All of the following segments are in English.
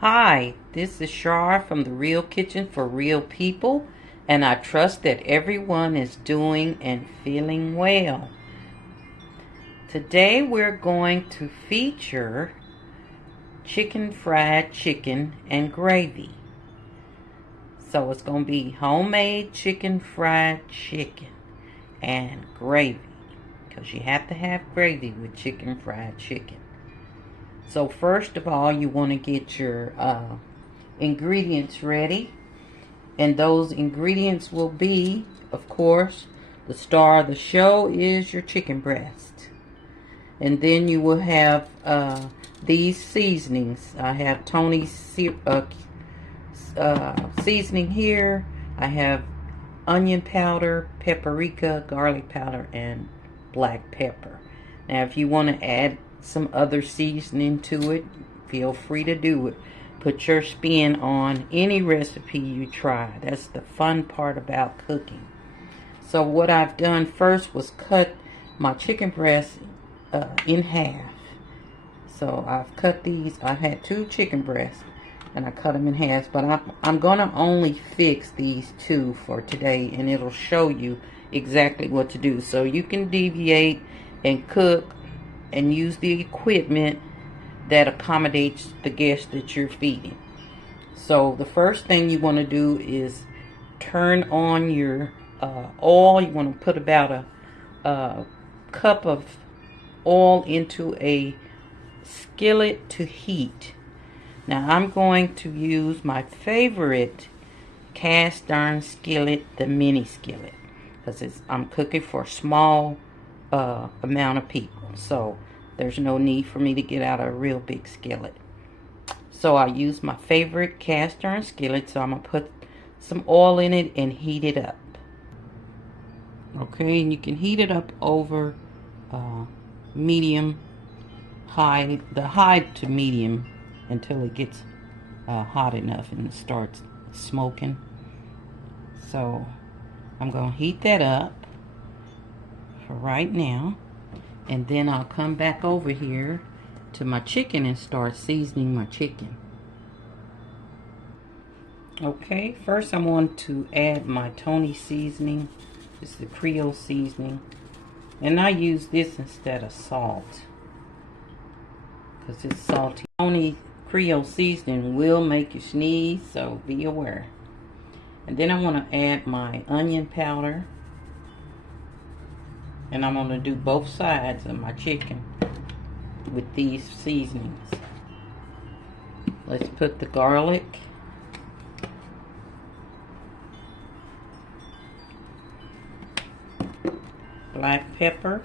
Hi, this is Shar from the Real Kitchen for Real People, and I trust that everyone is doing and feeling well. Today we're going to feature fried chicken and gravy. So it's going to be homemade fried chicken and gravy, because you have to have gravy with fried chicken. So first of all, you want to get your ingredients ready. And those ingredients will be, of course, the star of the show is your chicken breast. And then you will have these seasonings. I have Tony's seasoning here. I have onion powder, paprika, garlic powder, and black pepper. Now, if you want to add some other seasoning to it, feel free to do it. Put your spin on any recipe you try. That's the fun part about cooking. So what I've done first was cut my chicken breast in half. So I've cut these. I had 2 chicken breasts and I cut them in half, but I'm gonna only fix these 2 for today, and it'll show you exactly what to do. So you can deviate and cook and use the equipment that accommodates the guests that you're feeding. So the first thing you want to do is turn on your oil. You want to put about a cup of oil into a skillet to heat. Now I'm going to use my favorite cast iron skillet, the mini skillet, because I'm cooking for a small amount of people. So there's no need for me to get out a real big skillet. So I use my favorite cast iron skillet. So I'm going to put some oil in it and heat it up. Okay, and you can heat it up over medium, high, the high to medium, until it gets hot enough and it starts smoking. So I'm going to heat that up for right now. And then I'll come back over here to my chicken and start seasoning my chicken. Okay, first I want to add my Tony seasoning. This is the Creole seasoning. And I use this instead of salt, because it's salty. Tony Creole seasoning will make you sneeze, so be aware. And then I want to add my onion powder. And I'm going to do both sides of my chicken with these seasonings. Let's put the garlic. Black pepper.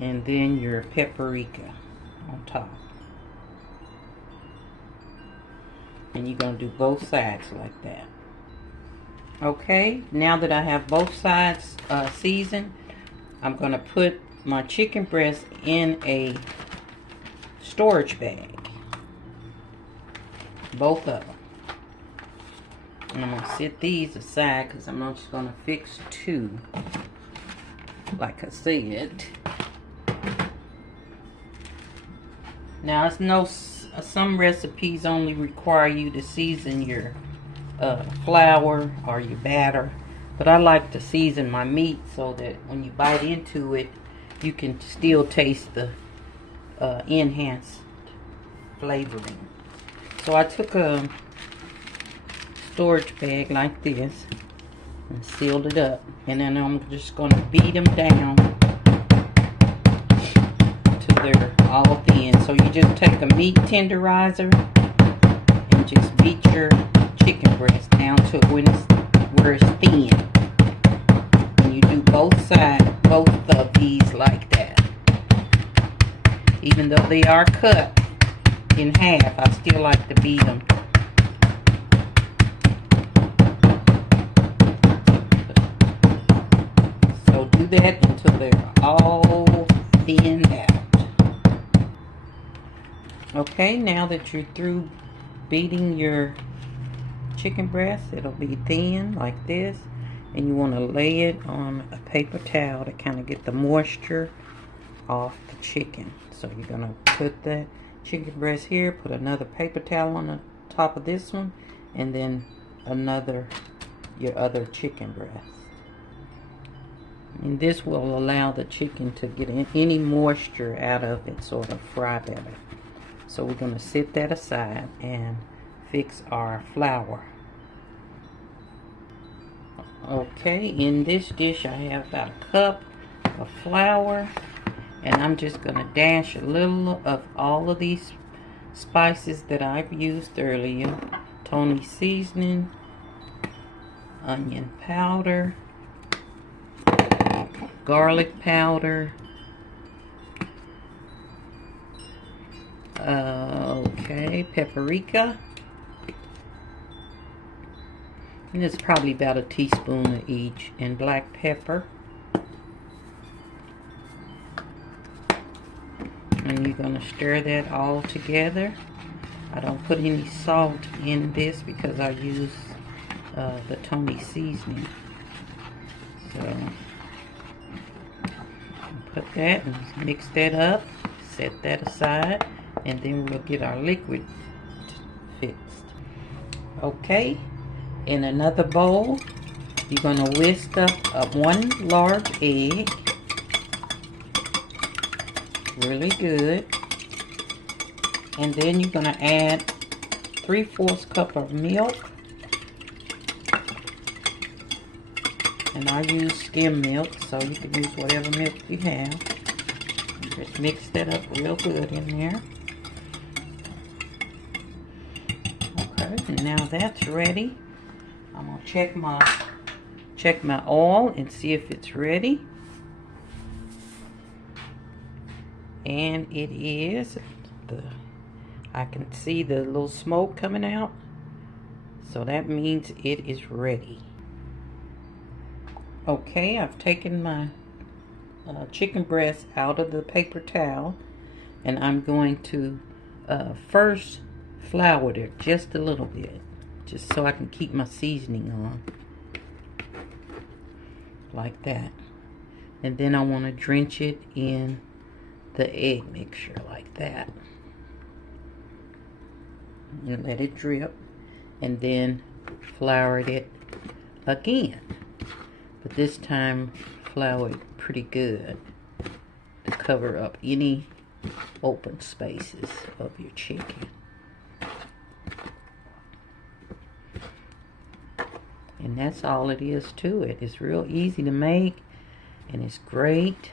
And then your paprika on top. And you're going to do both sides like that. Okay, now that I have both sides seasoned, I'm going to put my chicken breast in a storage bag. Both of them. And I'm going to set these aside because I'm not just going to fix 2, like I said. Now, it's some recipes only require you to season your flour or your batter, but I like to season my meat so that when you bite into it, you can still taste the enhanced flavoring. So I took a storage bag like this and sealed it up, and then I'm just going to beat them down till they're all thin. So you just take a meat tenderizer and just beat your chicken breast down to where it's thin. And you do both sides, both of these like that. Even though they are cut in half, I still like to beat them. So do that until they're all thinned out. Okay, now that you're through beating your chicken breast, it'll be thin like this, and you want to lay it on a paper towel to kind of get the moisture off the chicken. So you're gonna put that chicken breast here, put another paper towel on the top of this one, and then your other chicken breast. And this will allow the chicken to get any moisture out of it, so it'll fry better. So we're gonna set that aside and fix our flour. Okay, in this dish I have about a cup of flour, and I'm just gonna dash a little of all of these spices that I've used earlier. Tony seasoning, onion powder, garlic powder, okay, paprika, and it's probably about a teaspoon of each, and black pepper. And you're going to stir that all together. I don't put any salt in this because I use the Tony seasoning. So put that and mix that up, set that aside, and then we'll get our liquid fixed. Okay, in another bowl, you're going to whisk up one large egg. Really good. And then you're going to add 3/4 cup of milk. And I use skim milk, so you can use whatever milk you have. Just mix that up real good in there. Okay, and now that's ready. I'm going to check my oil and see if it's ready. And it is. I can see the little smoke coming out, so that means it is ready. Okay, I've taken my chicken breast out of the paper towel, and I'm going to first flour it just a little bit, just so I can keep my seasoning on, like that. And then I want to drench it in the egg mixture like that, and let it drip, and then flour it again, but this time flour it pretty good to cover up any open spaces of your chicken. And that's all it is to it. It's real easy to make, and it's great.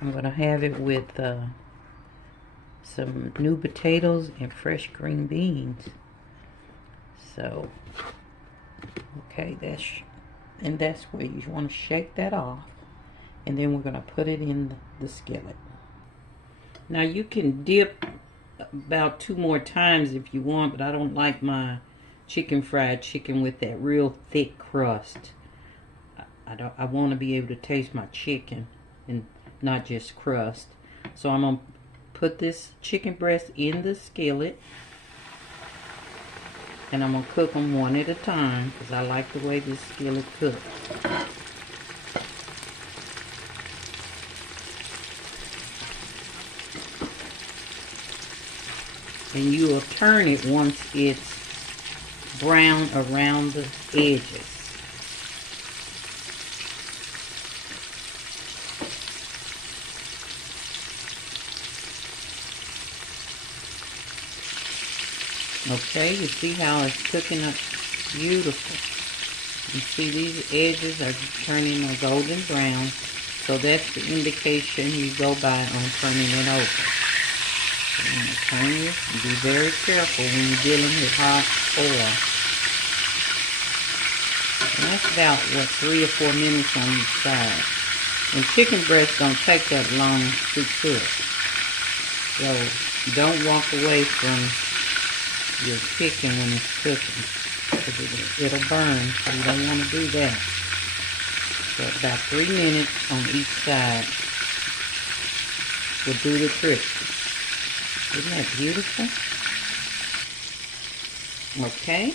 I'm going to have it with some new potatoes and fresh green beans. So, okay, that's where you want to shake that off. And then we're going to put it in the skillet. Now you can dip about 2 more times if you want, but I don't like my fried chicken with that real thick crust. I want to be able to taste my chicken and not just crust. So I'm going to put this chicken breast in the skillet, and I'm going to cook them one at a time because I like the way this skillet cooks. And you will turn it once it's brown around the edges. Okay, you see how it's cooking up beautiful. You see these edges are turning a golden brown, so that's the indication you go by on turning it over. So you're going to turn it and be very careful when you're dealing with hot oil. And that's about, 3 or 4 minutes on each side. And chicken breasts don't take that long to cook. So don't walk away from your chicken when it's cooking, because it'll burn, so you don't want to do that. So about 3 minutes on each side will do the trick. Isn't that beautiful? Okay,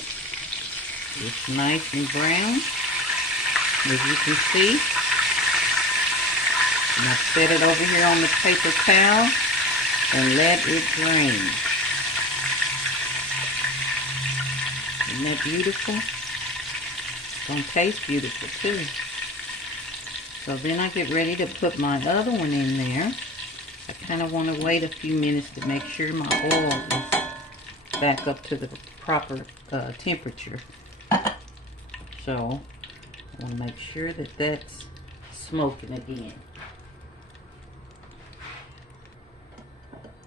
it's nice and brown, as you can see. Now set it over here on the paper towel and let it drain. Isn't that beautiful? It's going to taste beautiful too. So then I get ready to put my other one in there. I kind of want to wait a few minutes to make sure my oil is back up to the proper temperature. So I want to make sure that that's smoking again.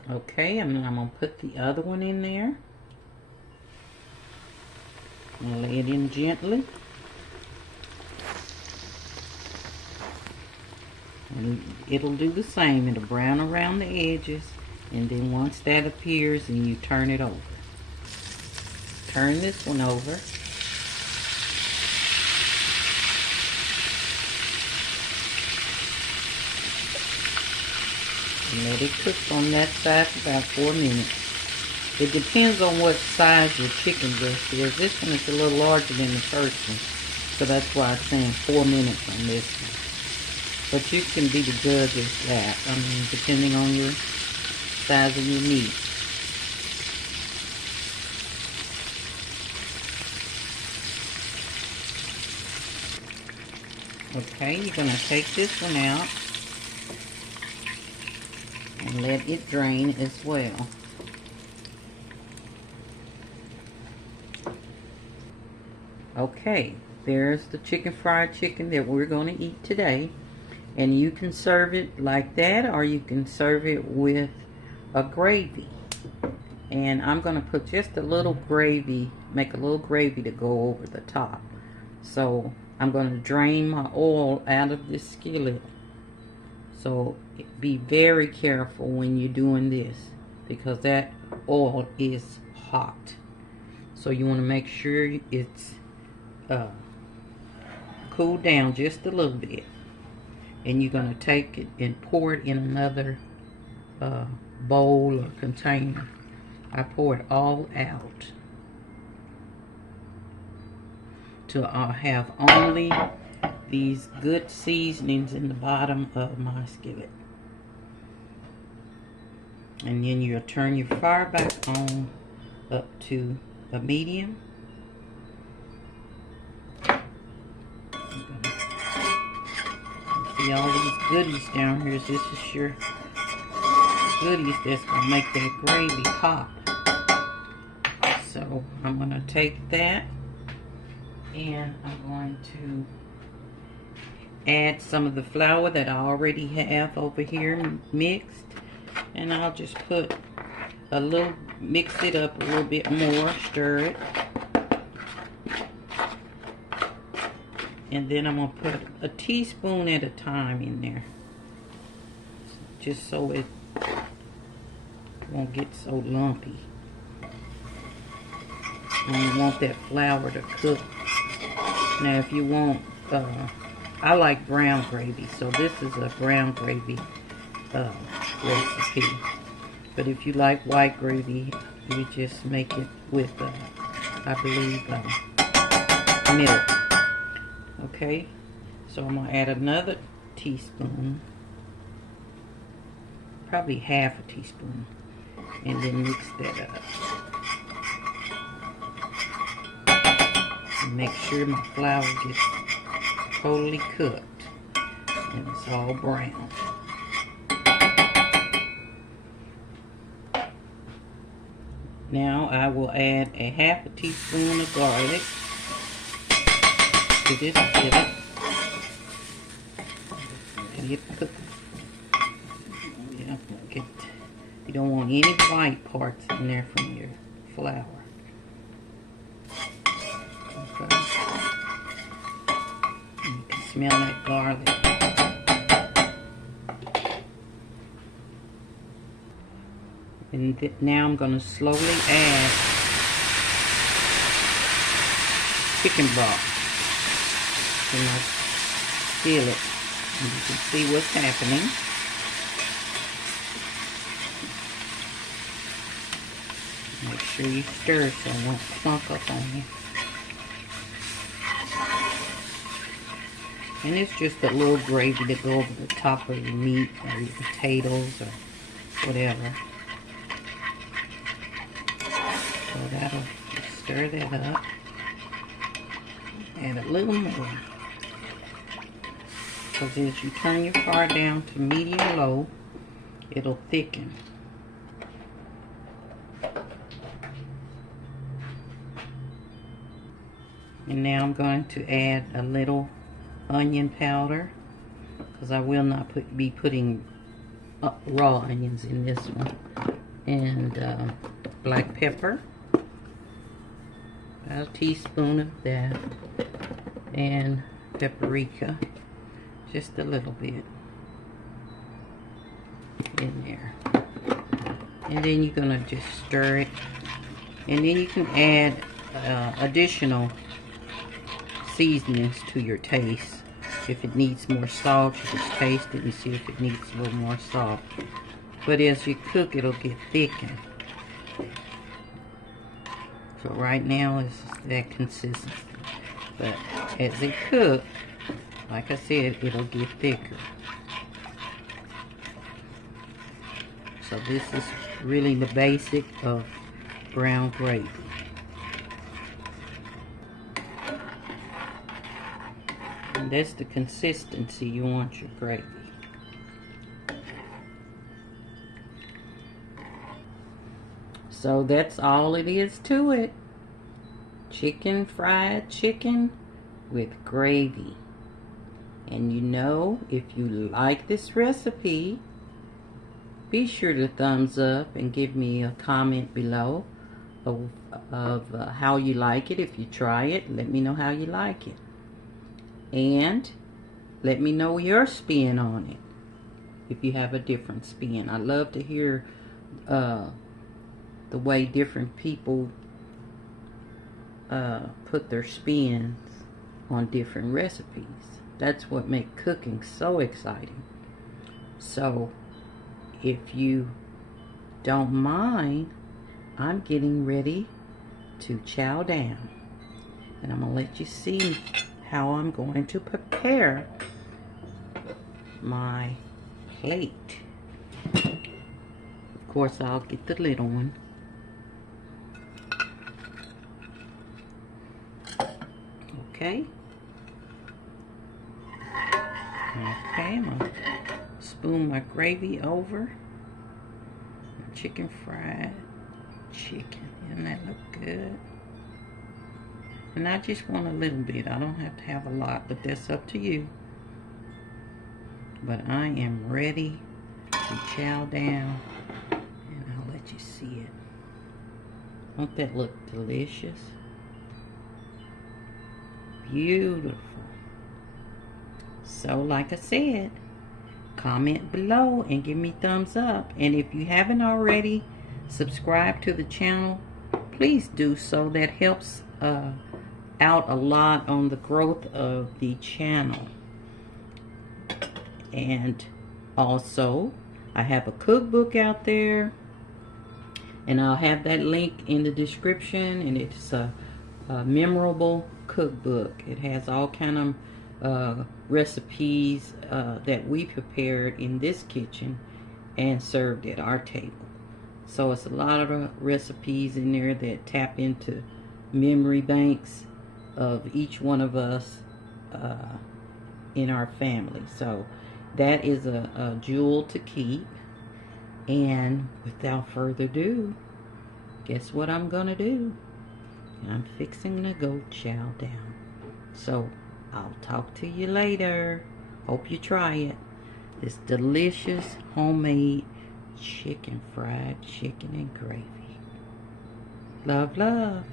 Okay, and then I'm going to put the other one in there. And lay it in gently. And it'll do the same. It'll brown around the edges. And then once that appears, then you turn it over. Turn this one over. And let it cook on that side for about 4 minutes. It depends on what size your chicken breast is. This one is a little larger than the first one. So that's why I'm saying 4 minutes on this one. But you can be the judge of that. I mean, depending on your size of your meat. Okay, you're going to take this one out and let it drain as well. Okay, there's the fried chicken that we're going to eat today. And you can serve it like that, or you can serve it with a gravy. And I'm going to put just a little gravy, make a little gravy to go over the top. So I'm going to drain my oil out of this skillet. So be very careful when you're doing this, because that oil is hot. So you want to make sure it's cooled down just a little bit. And you're going to take it and pour it in another bowl or container. I pour it all out till I have only these good seasonings in the bottom of my skillet. And then you'll turn your fire back on up to a medium. See all these goodies down here. This is your goodies that's going to make that gravy pop. So I'm going to take that and I'm going to add some of the flour that I already have over here mixed. And I'll just put a little, mix it up a little bit more, stir it. And then I'm going to put a teaspoon at a time in there. Just so it won't get so lumpy. And you want that flour to cook. Now if you want, I like brown gravy. So this is a brown gravy recipe. But if you like white gravy, you just make it with, I believe, milk. Okay, so I'm going to add another teaspoon, probably half a teaspoon, and then mix that up. And make sure my flour gets totally cooked and it's all brown. Now I will add a half a teaspoon of garlic to this skillet. And you put, you don't want any white parts in there from your flour. Okay. And you can smell that garlic. And now I'm going to slowly add chicken broth to my skillet. And you can see what's happening. Make sure you stir so it won't clunk up on you. And it's just a little gravy to go over the top of your meat or your potatoes or whatever. So that'll stir that up. Add a little more. Because as you turn your fire down to medium low, it'll thicken. And now I'm going to add a little onion powder, because I will not be putting raw onions in this one. And black pepper, about a teaspoon of that, and paprika, just a little bit in there. And then you're gonna just stir it, and then you can add additional seasonings to your taste. If it needs more salt, you just taste it and see if it needs a little more salt. But as you cook, it'll get thickened. So right now it's that consistency. But as it cooks, like I said, it'll get thicker. So this is really the basic of brown gravy. And that's the consistency you want your gravy. So that's all it is to it. Fried chicken with gravy. And you know, if you like this recipe, be sure to thumbs up and give me a comment below of how you like it. If you try it, let me know how you like it. And let me know your spin on it, if you have a different spin. I love to hear the way different people put their spins on different recipes. That's what makes cooking so exciting. So if you don't mind, I'm getting ready to chow down, and I'm gonna let you see how I'm going to prepare my plate. Of course, I'll get the little one. Okay. Okay, I'm gonna spoon my gravy over. Chicken fried chicken. Doesn't that look good? And I just want a little bit. I don't have to have a lot, but that's up to you. But I am ready to chow down, and I'll let you see it. Won't that look delicious? Beautiful. So like I said, comment below and give me thumbs up. And if you haven't already subscribed to the channel, please do so. That helps out a lot on the growth of the channel. And also, I have a cookbook out there, and I'll have that link in the description. And it's a memorable cookbook. It has all kind of recipes that we prepared in this kitchen and served at our table. So it's a lot of recipes in there that tap into memory banks of each one of us in our family. So that is a jewel to keep. And without further ado, guess what I'm gonna do? I'm fixing to go chow down. So I'll talk to you later. Hope you try it. This delicious homemade fried chicken and gravy. Love, love.